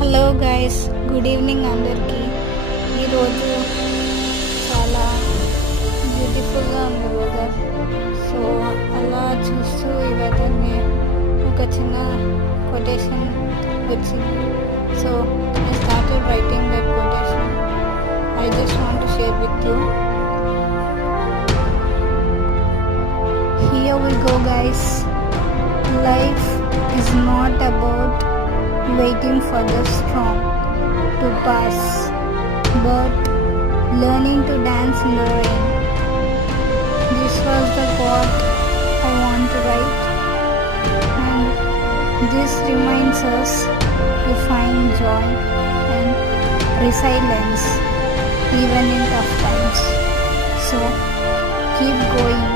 Hello guys, good evening అందరికీ. ఈరోజు చాలా బ్యూటిఫుల్గా ఉంది వెదర్. సో అలా చూస్తూ ఈ వెదర్ని ఒక చిన్న కొటేషన్ వచ్చింది. So I started writing that quotation. I just want to share with you. Here we go guys. Life is not about waiting for the storm to pass, but learning to dance in the rain. This was the quote I want to write, and this reminds us to find joy and resilience even in tough times. So keep going.